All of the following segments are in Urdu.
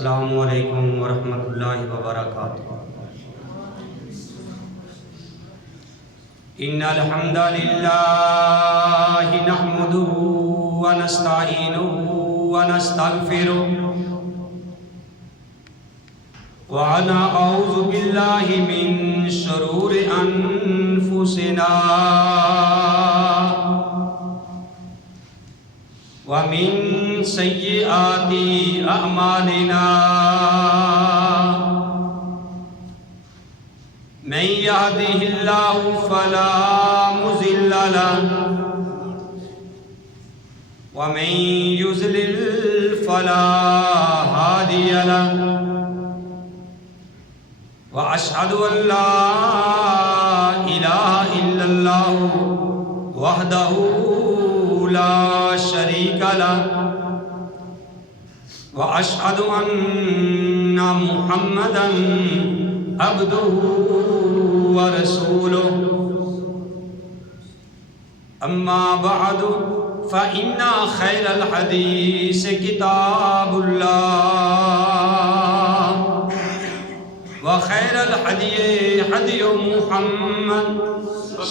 السلام علیکم ورحمۃ اللہ وبرکاتہ۔ ان الحمد للہ نحمده ونستعینه ونستغفره ونعوذ باللہ من شرور انفسنا ومن سیئات اعمالنا من يهده الله فلا مضل له ومن يضلل فلا هادي له وأشهد أن لا إله إلا الله وحده لا شريك له وأشهد أن محمدًا عبده ورسوله أما بعد فإن خير الحديث كتاب الله وخير الهدي هدي محمد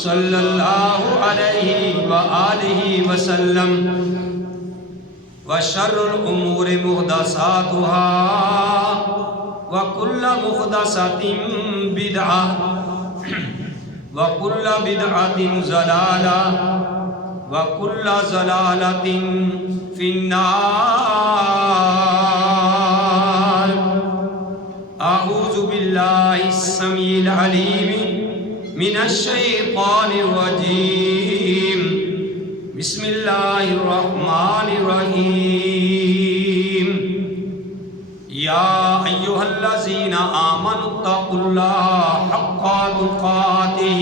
صلى الله عليه وآله وسلم وشر الأمور محدثاتها وكل محدثة بدعة وكل بدعة ضلالة وكل ضلالة في النار۔ أعوذ بالله السميع العليم من الشيطان الرجيم، بسم الله الرحمن الرحيم۔ يا أيها الذين آمنوا اتقوا الله حق تقاته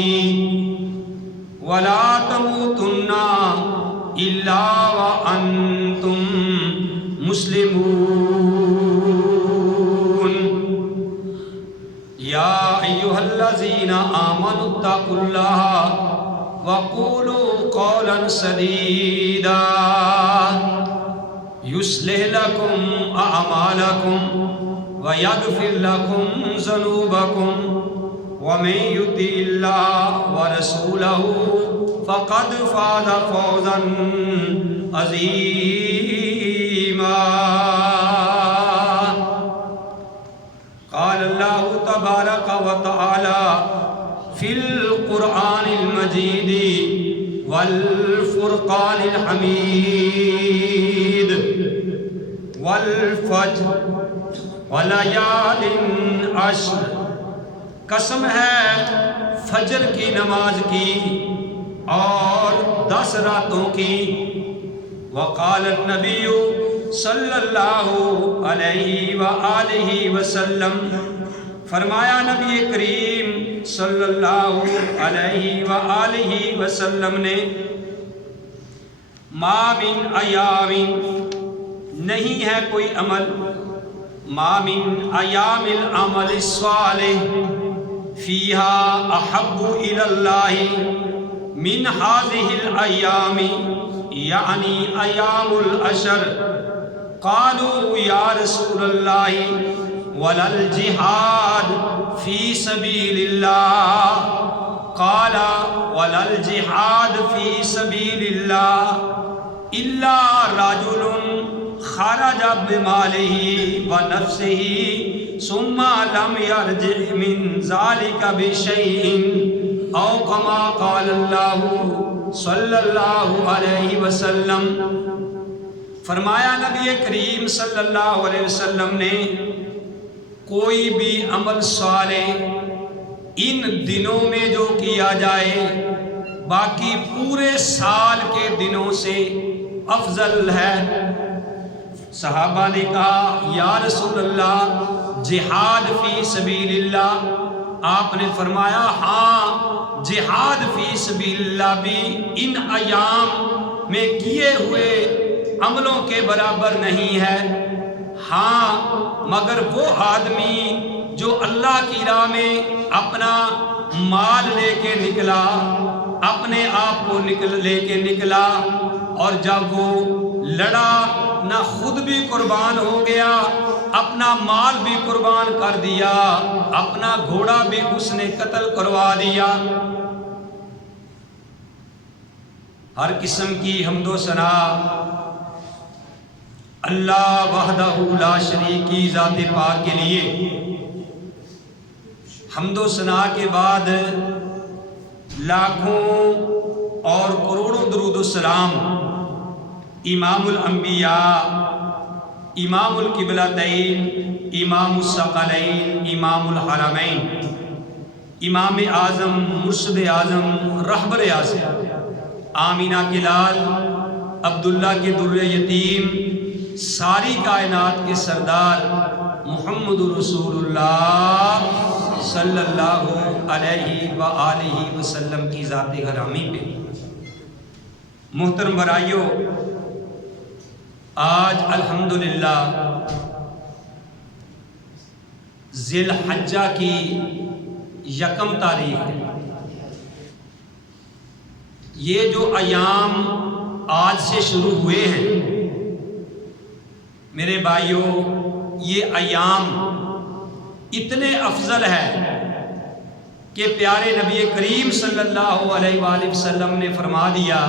ولا تموتن إلا وأنتم مسلمون۔ يا أيها الذين آمنوا اتقوا الله وقولوا قولا سديدا يصلح لكم أعمالكم ويغفر لكم ذنوبكم ومن يطع الله ورسوله فقد فاز فوزا عظيما۔ قال الله تبارك وتعالى في القرآن المجيد والفرقان الحميد والفجر وليال عشر، قسم ہے فجر کی نماز کی اور 10 راتوں کی۔ وقال النبی صلی اللہ علیہ وآلہ وسلم، فرمایا نبی کریم صلی اللہ علیہ وآلہ وسلم نے، ما من ایام، نہیں ہے کوئی عمل، ما من ایام العمل الصالح فیہا احب الی اللہ من هذه الایام، یعنی ایام العشر۔ قالوا یا رسول اللہ ولا الجہاد فی سبیل اللہ، قال ولا الجہاد فی سبیل اللہ الا رجل خرج بمالہ ونفسہ ثم لم يرجع من ذلك بشيء او كما قال اللہ صلی اللہ علیہ وسلم۔ فرمایا نبی کریم صلی اللہ علیہ وسلم نے، کوئی بھی عمل صالح ان دنوں میں جو کیا جائے باقی پورے سال کے دنوں سے افضل ہے۔ صحابہ نے کہا یا رسول اللہ جہاد فی سبیل اللہ؟ آپ نے فرمایا ہاں، جہاد فی سبیل اللہ بھی ان ایام میں کیے ہوئے عملوں کے برابر نہیں ہے۔ ہاں مگر وہ آدمی جو اللہ کی راہ میں اپنا مال لے کے نکلا، اپنے آپ کو لے کے نکلا، اور جب وہ لڑا نہ خود بھی قربان ہو گیا اپنا مال بھی قربان کر دیا، اپنا گھوڑا بھی اس نے قتل کروا دیا۔ ہر قسم کی حمد و ثنا اللہ وحدہ لا شریک کی ذات پاک کے لیے۔ حمد و ثنا کے بعد لاکھوں اور کروڑوں درود و سلام امام الانبیاء، امام القبلتین، امام الثقلین، امام الحرمین، امام اعظم، مرشد اعظم، رہبر اعظم، آمینہ کے لال، عبداللہ کے در یتیم، ساری کائنات کے سردار محمد رسول اللہ صلی اللہ علیہ وآلہ وسلم کی ذات گرامی پہ۔ محترم برائیو، آج الحمدللہ ذی الحجہ کی یکم تاریخ ہے۔ یہ جو ایام آج سے شروع ہوئے ہیں میرے بھائیو، یہ ایام اتنے افضل ہے کہ پیارے نبی کریم صلی اللہ علیہ وآلہ وسلم نے فرما دیا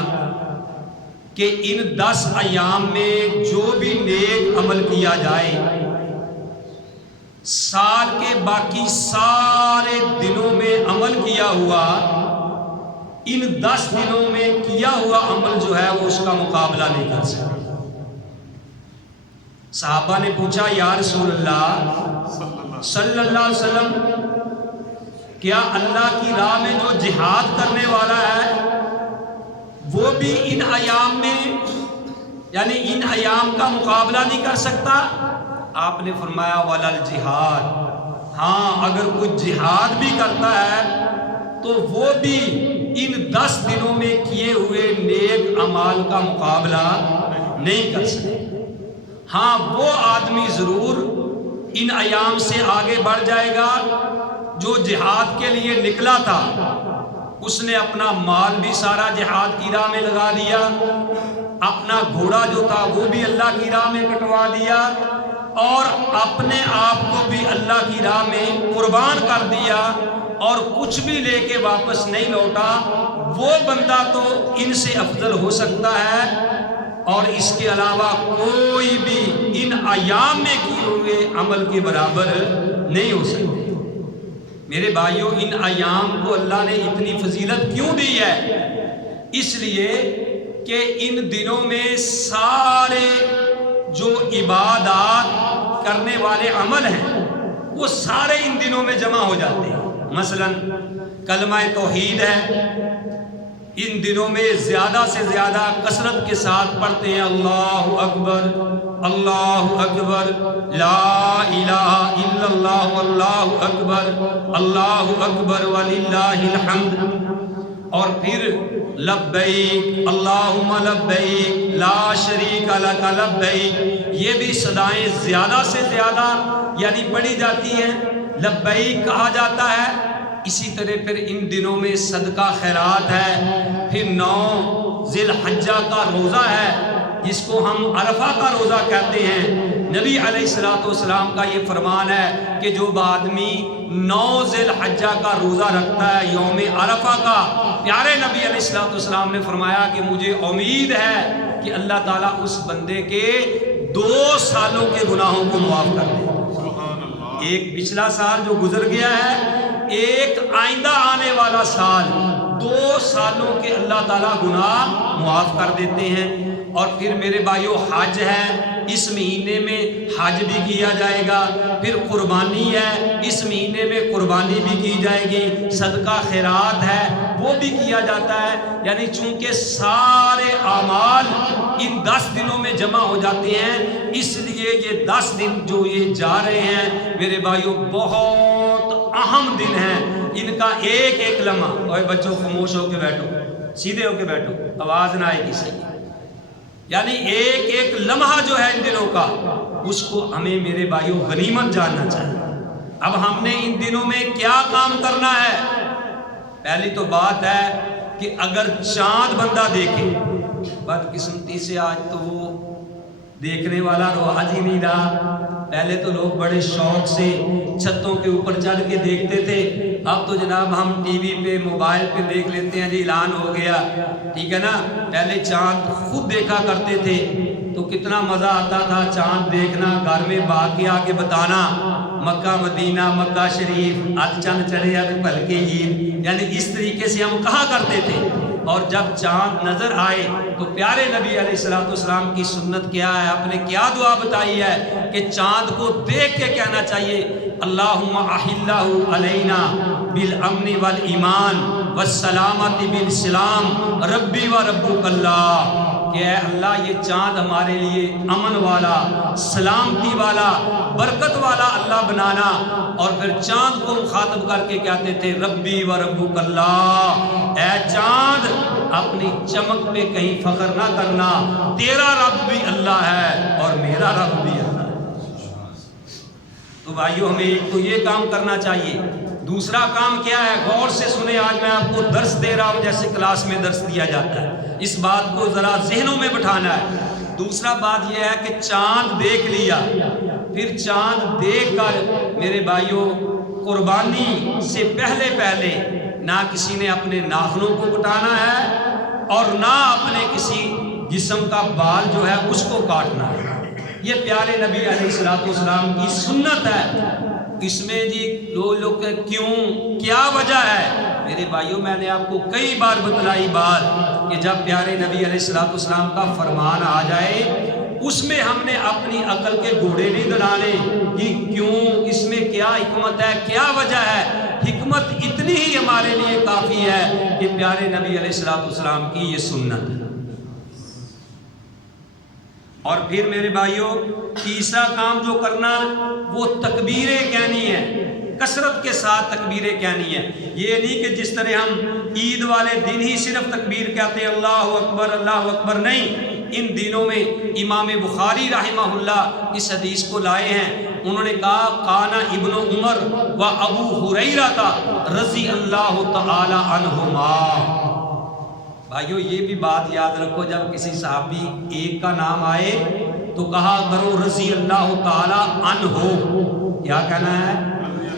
کہ ان 10 ایام میں جو بھی نیک عمل کیا جائے، سال کے باقی سارے دنوں میں عمل کیا ہوا، ان 10 دنوں میں کیا ہوا عمل جو ہے وہ اس کا مقابلہ نہیں کر سکتا۔ صحابہ نے پوچھا یا رسول اللہ صلی اللہ علیہ وسلم، کیا اللہ کی راہ میں جو جہاد کرنے والا ہے وہ بھی ان ایام میں، یعنی ان ایام کا مقابلہ نہیں کر سکتا؟ آپ نے فرمایا وَلَا الْجِہَاد، ہاں اگر کوئی جہاد بھی کرتا ہے تو وہ بھی ان 10 دنوں میں کیے ہوئے نیک اعمال کا مقابلہ نہیں کر سکتے۔ ہاں وہ آدمی ضرور ان ایام سے آگے بڑھ جائے گا جو جہاد کے لیے نکلا تھا، اس نے اپنا مال بھی سارا جہاد کی راہ میں لگا دیا، اپنا گھوڑا جو تھا وہ بھی اللہ کی راہ میں کٹوا دیا، اور اپنے آپ کو بھی اللہ کی راہ میں قربان کر دیا، اور کچھ بھی لے کے واپس نہیں لوٹا۔ وہ بندہ تو ان سے افضل ہو سکتا ہے، اور اس کے علاوہ کوئی بھی ان ایام میں کیے ہوئے عمل کے برابر نہیں ہو سکتے۔ میرے بھائیوں، ان ایام کو اللہ نے اتنی فضیلت کیوں دی ہے؟ اس لیے کہ ان دنوں میں سارے جو عبادات کرنے والے عمل ہیں وہ سارے ان دنوں میں جمع ہو جاتے ہیں۔ مثلا کلمہ توحید ہے، ان دنوں میں زیادہ سے زیادہ کثرت کے ساتھ پڑھتے ہیں اللہ اکبر، اللہ اکبر، لا الہ الا اللہ، اللہ اکبر، اللہ اکبر وللہ الحمد، اور پھر لبیک اللہم لبیک لا شریک لک لبیک، یہ بھی صدائیں زیادہ سے زیادہ یعنی پڑھی جاتی ہیں، لبیک کہا جاتا ہے۔ اسی طرح پھر ان دنوں میں صدقہ خیرات ہے، پھر 9 ذی الحجہ کا روزہ ہے جس کو ہم عرفہ کا روزہ کہتے ہیں۔ نبی علیہ السلام کا یہ فرمان ہے کہ جو آدمی 9 ذی الحجہ کا روزہ رکھتا ہے یوم عرفہ کا، پیارے نبی علیہ السلام نے فرمایا کہ مجھے امید ہے کہ اللہ تعالیٰ اس بندے کے 2 سالوں کے گناہوں کو معاف کر دے۔ ایک پچھلا سال جو گزر گیا ہے، ایک آئندہ آنے والا سال، 2 سالوں کے اللہ تعالیٰ گناہ معاف کر دیتے ہیں۔ اور پھر میرے بھائیو حج ہے، اس مہینے میں حج بھی کیا جائے گا، پھر قربانی ہے، اس مہینے میں قربانی بھی کی جائے گی، صدقہ خیرات ہے وہ بھی کیا جاتا ہے۔ یعنی چونکہ سارے اعمال ان 10 دنوں میں جمع ہو جاتے ہیں، اس لیے یہ 10 دن جو یہ جا رہے ہیں میرے بھائیو بہت اہم دن ہیں۔ ان کا ایک ایک لمحہ، اوے بچوں خاموش ہو کے بیٹھو، سیدھے ہو کے بیٹھو، آواز نہ آئے کسی کی، یعنی ایک ایک لمحہ جو ہے ان دنوں کا، اس کو ہمیں میرے بھائیوں غنیمت جاننا چاہیے۔ اب ہم نے ان دنوں میں کیا کام کرنا ہے؟ پہلی تو بات ہے کہ اگر چاند بندہ دیکھے، بدقسمتی سے آج تو وہ دیکھنے والا رواج ہی نہیں رہا، پہلے تو لوگ بڑے شوق سے چھتوں کے اوپر چڑھ کے دیکھتے تھے، اب تو جناب ہم ٹی وی پہ موبائل پہ دیکھ لیتے ہیں، جی اعلان ہو گیا، ٹھیک ہے نا۔ پہلے چاند خود دیکھا کرتے تھے تو کتنا مزہ آتا تھا چاند دیکھنا، گھر میں باغ کے آ کے بتانا، مکہ مدینہ مکہ شریف اد چند چڑھے اد بلکہ عید، یعنی اس طریقے سے ہم کہا کرتے تھے۔ اور جب چاند نظر آئے تو پیارے نبی علیہ السلام کی سنت کیا ہے، آپ نے کیا دعا بتائی ہے کہ چاند کو دیکھ کے کہنا چاہیے اللہم احلہ علینا بالامن والایمان والسلامت بالسلام ربی و ربک اللہ، کہ اے اللہ یہ چاند ہمارے لیے امن والا، سلامتی والا، برکت والا اللہ بنانا۔ اور پھر چاند کو مخاطب کر کے کہتے تھے ربی و ربک اللہ، اے چاند اپنی چمک پہ کہیں فخر نہ کرنا، تیرا رب بھی اللہ ہے اور میرا رب بھی اللہ ہے۔ تو بھائیو ہمیں ایک تو یہ کام کرنا چاہیے، دوسرا کام کیا ہے، غور سے سنیں، آج میں آپ کو درس دے رہا ہوں جیسے کلاس میں درس دیا جاتا ہے، اس بات کو ذرا ذہنوں میں بٹھانا ہے۔ دوسرا بات یہ ہے کہ چاند دیکھ لیا، پھر چاند دیکھ کر میرے بھائیوں قربانی سے پہلے نہ کسی نے اپنے ناخنوں کو کٹانا ہے اور نہ اپنے کسی جسم کا بال جو ہے اس کو کاٹنا ہے۔ یہ پیارے نبی علیہ السلام کی سنت ہے۔ اس میں جی لوگ کیوں، کیا وجہ ہے؟ میرے بھائیوں میں نے آپ کو کئی بار بتلائی بات کہ جب پیارے نبی علیہ السلام کا فرمان آ جائے اس میں ہم نے اپنی عقل کے گھوڑے نہیں دوڑانے کہ کیوں، اس میں کیا حکمت ہے، کیا وجہ ہے۔ حکمت اتنی ہی ہمارے لیے کافی ہے کہ پیارے نبی علیہ السلام کی یہ سنت ہے۔ اور پھر میرے بھائیوں تیسرا کام جو کرنا وہ تکبیریں کہنی ہے، کثرت کے ساتھ تکبیریں کہنی ہے۔ یہ نہیں کہ جس طرح ہم عید والے دن ہی صرف تکبیر کہتے ہیں اللہ اکبر، نہیں، ان دنوں میں امام بخاری رحمہ اللہ اس حدیث کو لائے ہیں، انہوں نے کہا کانا ابن عمر و ابو ہریرہ رضی اللہ تعالی عنہما۔ بھائیو یہ بھی بات یاد رکھو، جب کسی صحابی ایک کا نام آئے تو کہا کرو رضی اللہ تعالی عنہ، کیا کہنا ہے؟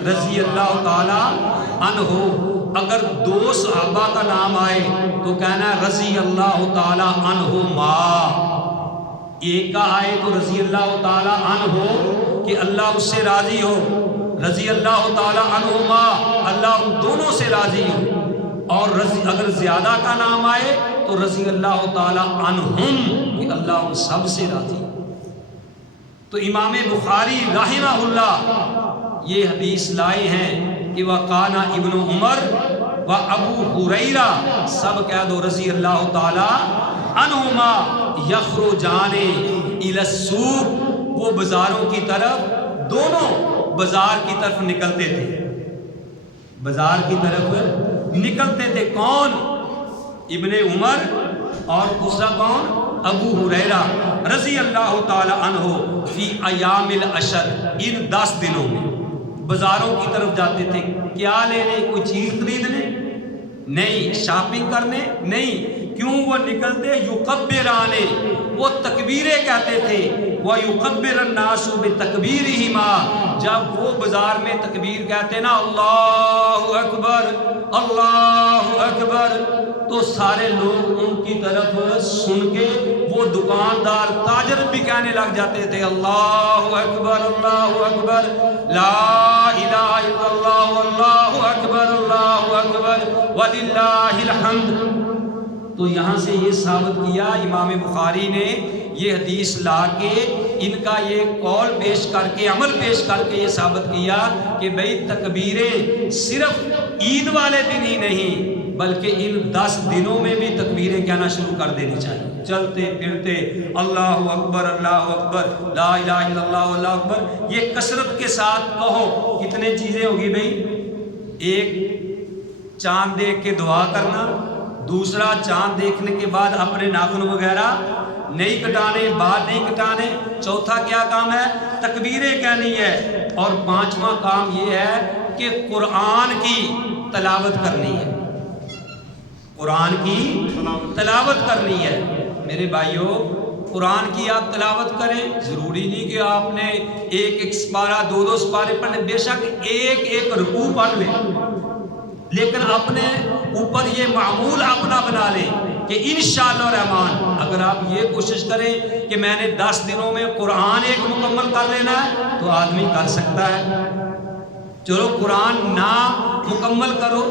رضی اللہ تعالی عنہ۔ اگر دو صحابہ کا نام آئے تو کہنا ہے رضی اللہ تعالی عنہما۔ ایک کا آئے تو رضی اللہ تعالی عنہ کہ اللہ اس سے راضی ہو، رضی اللہ تعالی عنہما اللہ ان دونوں سے راضی ہو، اور اگر زیادہ کا نام آئے تو رضی اللہ تعالی عنہم کہ اللہ ان سب سے راضی ہو۔ تو امام بخاری رحمہ اللہ یہ حدیث لائے ہیں کہ وَقَانَ ابن عمر و ابو ہریرہ، سب کہہ دو رضی اللہ تعالی عنہما، یخرجان الی السوق، وہ بازاروں کی طرف، دونوں بازار کی طرف نکلتے تھے، بازار کی طرف نکلتے تھے۔ کون؟ ابن عمر، اور دوسرا کون؟ ابو ہریرہ رضی اللہ تعالی عنہ، فی ایام العشر، ان 10 دنوں میں بازاروں کی طرف جاتے تھے۔ کیا لینے؟ کوئی چیز خریدنے نہیں، شاپنگ کرنے نہیں، کیوں؟ وہ نکلتے یکبرانے، وہ تکبیریں کہتے تھے، وَيُكَبِّرَ النَّاسُ بِتَكْبِيرِهِمَا، جب وہ بازار میں تکبیر کہتے نا اللہ اکبر اللہ اکبر، تو سارے لوگ ان کی طرف سن کے وہ دکاندار تاجر بھی کہنے لگ جاتے تھے اللہ اکبر لا الہ الا اللہ اللہ اکبر وللہ الحمد۔ تو یہاں سے یہ ثابت کیا امام بخاری نے یہ حدیث لا کے ان کا یہ قول پیش کر کے، عمل پیش کر کے یہ ثابت کیا کہ بھئی تکبیریں صرف عید والے دن ہی نہیں بلکہ ان 10 دنوں میں بھی تکبیریں کہنا شروع کر دینی چاہیے، چلتے پھرتے اللہ اکبر لا الہ الا اللہ اکبر، یہ کثرت کے ساتھ کہو۔ کتنے چیزیں ہوگی بھئی؟ ایک چاند دیکھ کے دعا کرنا، دوسرا چاند دیکھنے کے بعد اپنے ناخن وغیرہ نہیں کٹانے، بال نہیں کٹانے، چوتھا کیا کام ہے؟ تکبیریں کہنی ہے، اور 5واں کام یہ ہے کہ قرآن کی تلاوت کرنی ہے، قرآن کی تلاوت کرنی ہے۔ میرے بھائیوں قرآن کی آپ تلاوت کریں، ضروری نہیں کہ آپ نے ایک ایک سپارہ دو دو سپارے پڑھنے، بے شک ایک ایک رکوع پڑھ لیں، لیکن اپنے اوپر یہ معمول اپنا بنا لیں کہ انشاءاللہ الرحمن اگر آپ یہ کوشش کریں کہ میں نے 10 دنوں میں قرآن ایک مکمل کر لینا ہے تو آدمی کر سکتا ہے۔ چلو قرآن نہ مکمل کرو،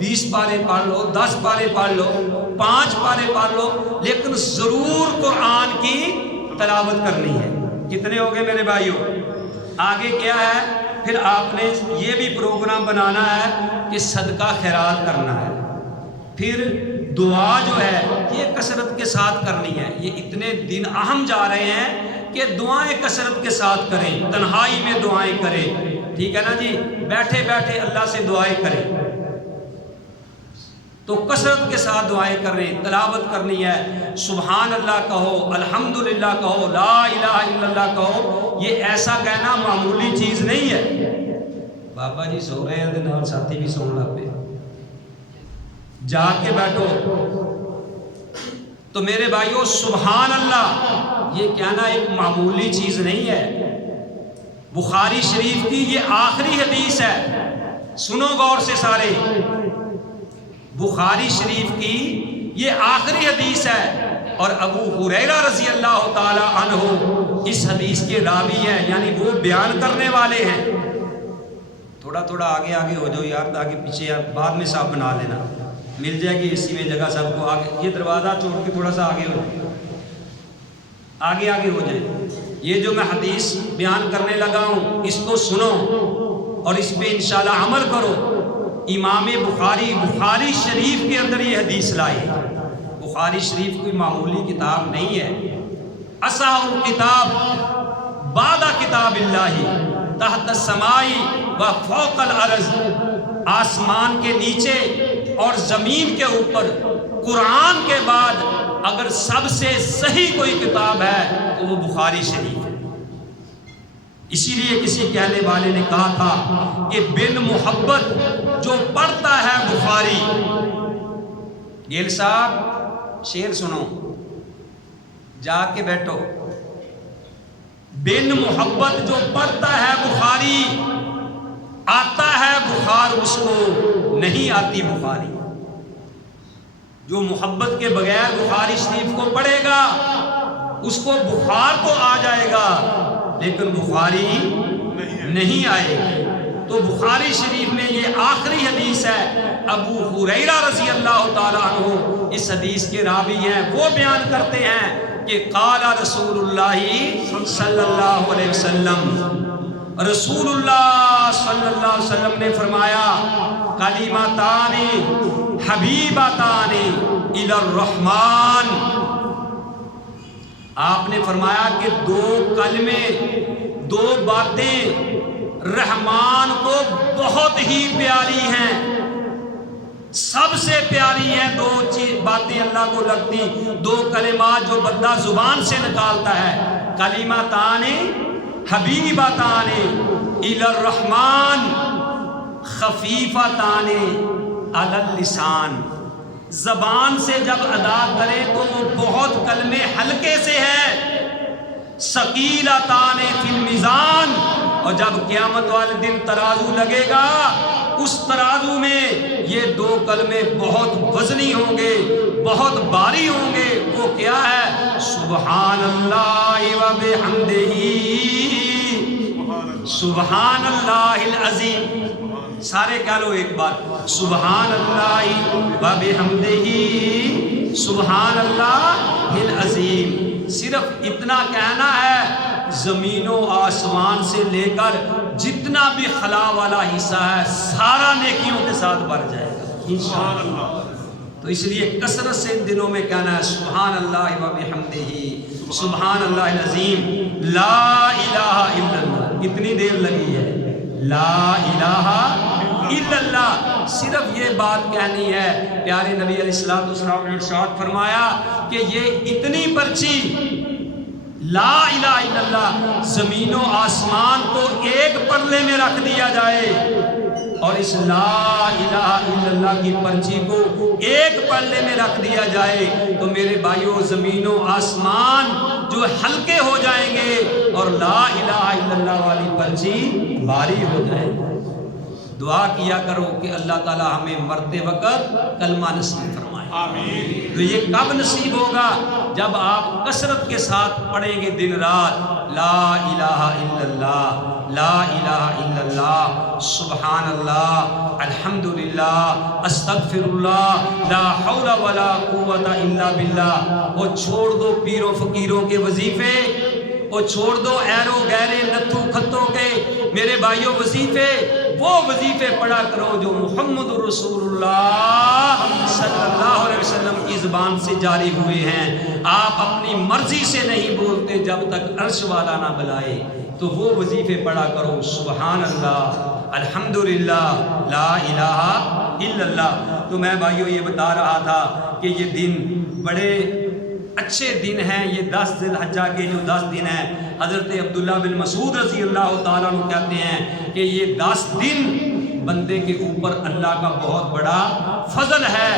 20 پارے پڑھ لو، 10 پارے پڑھ لو، 5 پارے پڑھ لو، لیکن ضرور قرآن کی تلاوت کرنی ہے۔ کتنے ہو گئے میرے بھائیوں؟ آگے کیا ہے؟ پھر آپ نے یہ بھی پروگرام بنانا ہے کہ صدقہ خیرات کرنا ہے، پھر دعا جو ہے یہ کثرت کے ساتھ کرنی ہے۔ یہ اتنے دن اہم جا رہے ہیں کہ دعائیں کثرت کے ساتھ کریں، تنہائی میں دعائیں کریں، ٹھیک ہے نا جی، بیٹھے بیٹھے اللہ سے دعائیں کریں، تو کثرت کے ساتھ دعائیں کریں، تلاوت کرنی ہے، سبحان اللہ کہو، الحمدللہ کہو، لا الہ الا اللہ کہو۔ یہ ایسا کہنا معمولی چیز نہیں ہے۔ بابا جی سو رہے ہیں نال ساتھی بھی سون لگ پے، جاگ کے بیٹھو۔ تو میرے بھائیو سبحان اللہ یہ کہنا ایک معمولی چیز نہیں ہے۔ بخاری شریف کی یہ آخری حدیث ہے، سنو غور سے سارے، بخاری شریف کی یہ آخری حدیث ہے، اور ابو ہریرہ رضی اللہ تعالی عنہ اس حدیث کے راوی ہیں، یعنی وہ بیان کرنے والے ہیں۔ تھوڑا تھوڑا آگے آگے ہو جاؤ یار، آگے پیچھے یار بعد میں صاحب بنا لینا، مل جائے گی اسی میں جگہ سب کو۔ آگے یہ دروازہ چھوڑ کے تھوڑا سا آگے ہو، آگے آگے ہو جائے۔ یہ جو میں حدیث بیان کرنے لگا ہوں اس کو سنو اور اس پہ انشاءاللہ عمل کرو۔ امام بخاری شریف کے اندر یہ حدیث لائی۔ بخاری شریف کوئی معمولی کتاب نہیں ہے۔ اصح الکتاب بعد کتاب اللہ تحت السماء و فوق الارض، آسمان کے نیچے اور زمین کے اوپر قرآن کے بعد اگر سب سے صحیح کوئی کتاب ہے تو وہ بخاری شریف ہے۔ اسی لیے کسی کہنے والے نے کہا تھا کہ بن محبت جو پڑھتا ہے بخاری، گیل صاحب شعر سنو، جا کے بیٹھو، بن محبت جو پڑھتا ہے بخاری، آتا ہے بخار اس کو نہیں آتی بخاری۔ جو محبت کے بغیر بخاری شریف کو پڑھے گا اس کو بخار تو آ جائے گا لیکن بخاری نہیں آئے گی۔ تو بخاری شریف میں یہ آخری حدیث ہے۔ ابو ہریرہ رضی اللہ تعالیٰ عنہ اس حدیث کے راوی ہیں، وہ بیان کرتے ہیں کہ قال رسول اللہ صلی اللہ علیہ وسلم، رسول اللہ صلی اللہ علیہ وسلم نے فرمایا کلمتان حبیبتان الی الرحمن، آپ نے فرمایا کہ 2 کلمے، 2 باتیں رحمان کو بہت ہی پیاری ہیں، سب سے پیاری ہیں 2 باتیں اللہ کو لگتی، 2 کلمات جو بندہ زبان سے نکالتا ہے، کلمتان حبیبتان الی الرحمن خفیفتان علی اللسان، زبان سے جب ادا کرے تو وہ بہت کلمے ہلکے سے ہیں، ثقیلتان فی المیزان، اور جب قیامت والے دن ترازو لگے گا اس ترازو میں یہ 2 کلمے بہت وزنی ہوں گے، بہت بھاری ہوں گے۔ وہ کیا ہے؟ سبحان اللہ و بحمدہ، سبحان اللہ العظیم۔ سارے کہہ لو ایک بار، سبحان اللہ و بحمدہ، سبحان اللہ العظیم۔ صرف اتنا کہنا ہے، زمین و آسمان سے لے کر جتنا بھی خلا والا حصہ ہے سارا نیکیوں کے ساتھ بھر جائے گا انشاءاللہ۔ تو اس لیے کثرت سے ان دنوں میں کہنا ہے سبحان اللہ و بحمدہ، سبحان اللہ العظیم، لا الہ الا اللہ۔ کتنی دیر لگی ہے؟ لا الہ الا اللہ، صرف یہ بات کہنی ہے۔ پیارے نبی علیہ السلام نے ارشاد فرمایا کہ یہ اتنی پرچی لا الہ الا اللہ زمین و آسمان کو ایک پلے میں رکھ دیا جائے اور اور اس لا الہ الا اللہ کی پرچی کو ایک پلے میں رکھ دیا جائے تو میرے بھائیوں زمین و آسمان جو ہلکے ہو جائیں گے اور لا الہ الا اللہ والی پرچی بھاری ہو جائے گی۔ دعا کیا کرو کہ اللہ تعالی ہمیں مرتے وقت کلمہ نصیب فرمائے۔ آمین۔ تو یہ کب نصیب ہوگا؟ جب آپ کثرت کے ساتھ پڑھیں گے دن رات لا الہ الا اللہ، لا الہ الا اللہ، سبحان اللہ، الحمدللہ، استغفر اللہ، لا حول ولا قوت الا باللہ۔ وہ چھوڑ دو پیر و فقیروں کے وظیفے، وہ چھوڑ دو ایرو گہرے نتھو کھتوں کے میرے بھائیوں وظیفے، وہ وظیفے پڑھا کرو جو محمد رسول اللہ صلی اللہ علیہ وسلم کی زبان سے جاری ہوئے ہیں۔ آپ اپنی مرضی سے نہیں بولتے جب تک عرش والا نہ بلائے، تو وہ وظیفے پڑھا کرو، سبحان اللہ، الحمدللہ، لا الہ الا اللہ۔ تو میں بھائیوں یہ بتا رہا تھا کہ یہ دن بڑے اچھے دن ہیں، یہ 10 ذی الحجہ کے جو 10 دن ہیں، حضرت عبداللہ بن مسعود رضی اللہ تعالیٰ عنہ کہتے ہیں کہ یہ 10 دن بندے کے اوپر اللہ کا بہت بڑا فضل ہے۔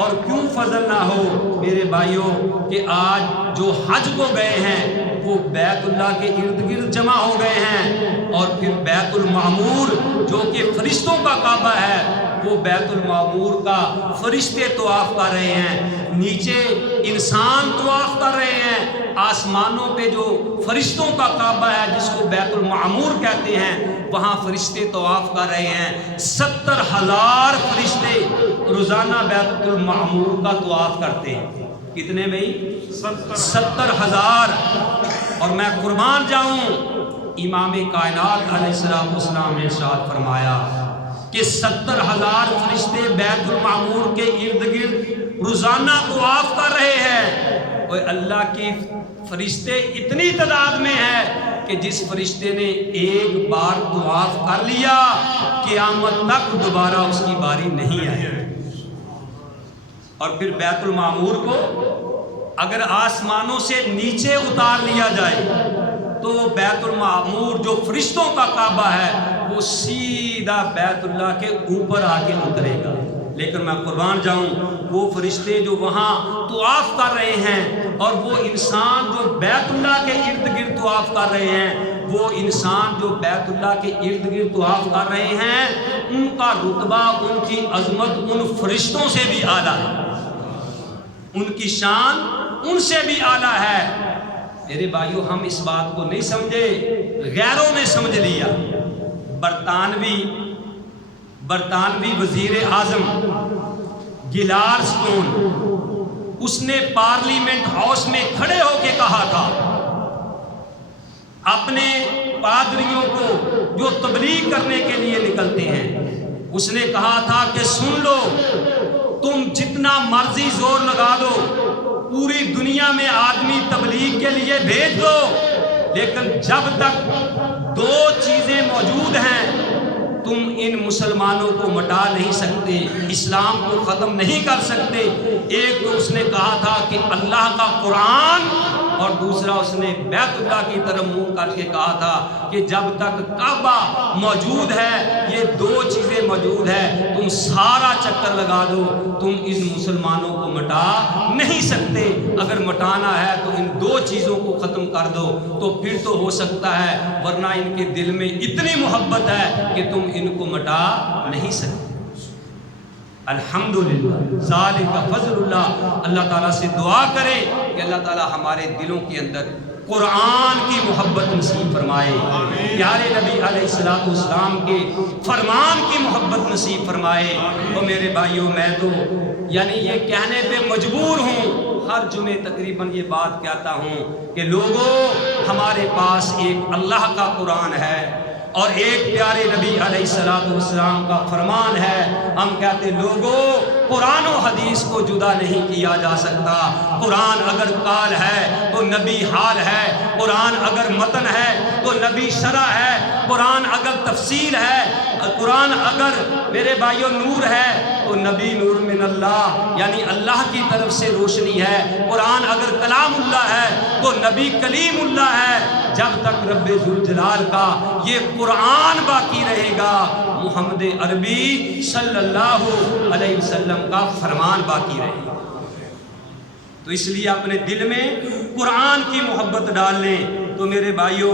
اور کیوں فضل نہ ہو میرے بھائیوں کہ آج جو حج کو گئے ہیں وہ بیت اللہ کے ارد گرد جمع ہو گئے ہیں، اور پھر بیت المعمور جو کہ فرشتوں کا کعبہ ہے، وہ بیت المعمور کا فرشتے طواف کر رہے ہیں، نیچے انسان طواف کر رہے ہیں، آسمانوں پہ جو فرشتوں کا کعبہ ہے جس کو بیت المعمور کہتے ہیں وہاں فرشتے طواف کر رہے ہیں۔ 70,000 فرشتے روزانہ بیت المعمور کا طواف کرتے ہیں۔ کتنے بھائی؟ 70,000۔ اور میں قربان جاؤں، امام کائنات علیہ السلام نے ارشاد فرمایا کہ 70,000 فرشتے بیت المعمور کے ارد گرد روزانہ طواف کر رہے ہیں۔ اور اللہ کی فرشتے اتنی تعداد میں ہے کہ جس فرشتے نے ایک بار طواف کر لیا قیامت تک دوبارہ اس کی باری نہیں آئی۔ اور پھر بیت المعمور کو اگر آسمانوں سے نیچے اتار لیا جائے تو بیت المعمور جو فرشتوں کا کعبہ ہے وہ سیدھا بیت اللہ کے اوپر آ کے اترے گا۔ لیکن میں قربان جاؤں، وہ فرشتے جو وہاں طواف کر رہے ہیں اور وہ انسان جو بیت اللہ کے ارد گرد طواف کر رہے ہیں، وہ انسان جو بیت اللہ کے ارد گرد طواف کر رہے ہیں، ان کا رتبہ، ان کی عظمت ان فرشتوں سے بھی اعلیٰ ہے، ان کی شان ان سے بھی اعلیٰ ہے۔ میرے بھائیوں ہم اس بات کو نہیں سمجھے، غیروں نے سمجھ لیا۔ برطانوی وزیر اعظم گلارسٹون، اس نے پارلیمنٹ ہاؤس میں کھڑے ہو کے کہا تھا اپنے پادریوں کو جو تبلیغ کرنے کے لیے نکلتے ہیں، اس نے کہا تھا کہ سن لو، تم جتنا مرضی زور لگا دو، پوری دنیا میں آدمی تبلیغ کے لیے بھیج دو، لیکن جب تک 2 چیزیں موجود ہیں تم ان مسلمانوں کو مٹا نہیں سکتے، اسلام کو ختم نہیں کر سکتے۔ ایک تو اس نے کہا تھا کہ اللہ کا قرآن، اور دوسرا اس نے بیت اللہ کی طرف منہ کر کے کہا تھا کہ جب تک کعبہ موجود ہے، یہ 2 چیزیں موجود ہے، تم سارا چکر لگا دو، تم ان مسلمانوں کو مٹا نہیں سکتے۔ اگر مٹانا ہے تو ان 2 چیزوں کو ختم کر دو، تو پھر تو ہو سکتا ہے، ورنہ ان کے دل میں اتنی محبت ہے کہ تم ان کو مٹا نہیں سکتے۔ الحمدللہ، ذالک فضل اللہ۔ اللہ تعالیٰ سے دعا کرے کہ اللہ تعالیٰ ہمارے دلوں کے اندر قرآن کی محبت نصیب فرمائے، پیارے نبی علیہ السلام کے فرمان کی محبت نصیب فرمائے۔ تو میرے بھائیوں میں تو یہ کہنے پہ مجبور ہوں، ہر جمعے تقریباً یہ بات کہتا ہوں کہ لوگوں، ہمارے پاس ایک اللہ کا قرآن ہے اور ایک پیارے نبی علیہ السلام کا فرمان ہے۔ ہم کہتے لوگوں قرآن و حدیث کو جدا نہیں کیا جا سکتا۔ قرآن اگر قال ہے تو نبی حال ہے، قرآن اگر متن ہے تو نبی شرح ہے، قرآن اگر تفسیر ہے، قرآن اگر میرے بھائیوں نور ہے تو نبی نور من اللہ، یعنی اللہ کی طرف سے روشنی ہے۔ قرآن اگر کلام اللہ ہے تو نبی کلیم اللہ ہے۔ جب تک رب ذوالجلال کا یہ قرآن باقی رہے گا، محمد عربی صلی اللہ علیہ وسلم کا فرمان باقی رہے گا۔ تو اس لیے اپنے دل میں قرآن کی محبت ڈال لیں۔ تو میرے بھائیوں،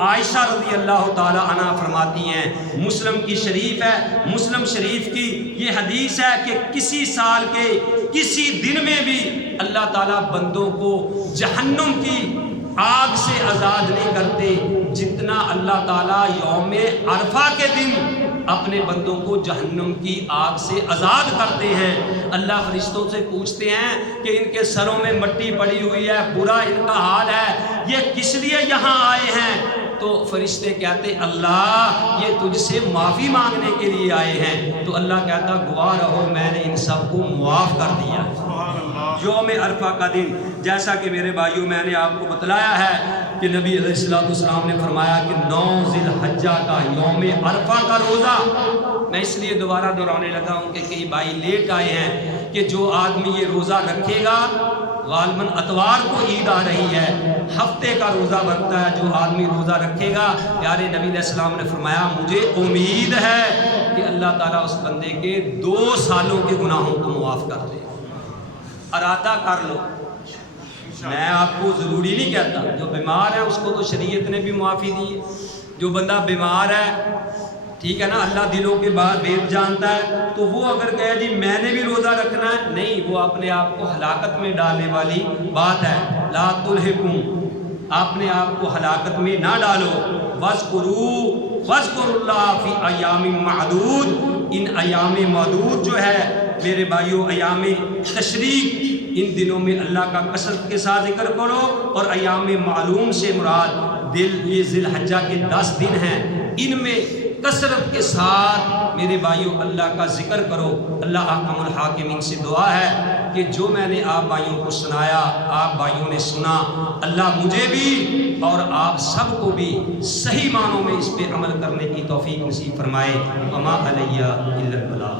عائشہ رضی اللہ تعالی عنہ فرماتی ہیں، مسلم کی شریف ہے، مسلم شریف کی یہ حدیث ہے کہ کسی سال کے کسی دن میں بھی اللہ تعالیٰ بندوں کو جہنم کی آگ سے آزاد نہیں کرتے جتنا اللہ تعالیٰ یوم عرفہ کے دن اپنے بندوں کو جہنم کی آگ سے آزاد کرتے ہیں۔ اللہ فرشتوں سے پوچھتے ہیں کہ ان کے سروں میں مٹی پڑی ہوئی ہے، برا ان کا حال ہے، یہ کس لیے یہاں آئے ہیں؟ تو فرشتے کہتے اللہ یہ تجھ سے معافی مانگنے کے لیے آئے ہیں۔ تو اللہ کہتا گواہ رہو میں نے ان سب کو معاف کر دیا۔ یوم عرفہ کا دن، جیسا کہ میرے بھائیوں میں نے آپ کو بتلایا ہے کہ نبی علیہ السلام نے فرمایا کہ 9 ذی الحجہ کا یوم عرفہ کا روزہ، میں اس لیے دوبارہ دہرانے لگا ہوں کہ کئی بھائی لیٹ آئے ہیں، کہ جو آدمی یہ روزہ رکھے گا، غالباً اتوار کو عید آ رہی ہے، ہفتے کا روزہ بنتا ہے، جو آدمی روزہ رکھے گا، پیارے نبی علیہ السلام نے فرمایا مجھے امید ہے کہ اللہ تعالیٰ اس بندے کے 2 سالوں کے گناہوں کو معاف کر دے۔ ارادہ کر لو، میں آپ کو ضروری نہیں کہتا، جو بیمار ہے اس کو تو شریعت نے بھی معافی دی ہے۔ جو بندہ بیمار ہے، ٹھیک ہے نا، اللہ دلوں کے بعد بھید جانتا ہے، تو وہ اگر کہے جی میں نے بھی روزہ رکھنا ہے، نہیں، وہ اپنے آپ کو ہلاکت میں ڈالنے والی بات ہے۔ لا تلہکم، اپنے آپ کو ہلاکت میں نہ ڈالو۔ وَاذْكُرُوا اللَّهَ فِي أَيَّامٍ مَعْدُودٍ، ان ایام معدود جو ہے میرے بھائیوں، ایام تشریق، ان دنوں میں اللہ کا کثرت کے ساتھ ذکر کرو، اور ایام معلوم سے مراد یہ ذی الحجہ کے 10 دن ہیں، ان میں کثرت کے ساتھ میرے بھائیوں اللہ کا ذکر کرو۔ اللہ احکم الحاکمین سے دعا ہے کہ جو میں نے آپ بھائیوں کو سنایا، آپ بھائیوں نے سنا، اللہ مجھے بھی اور آپ سب کو بھی صحیح معنوں میں اس پہ عمل کرنے کی توفیق نصیب فرمائے۔ وما علیہ الا البلاغ۔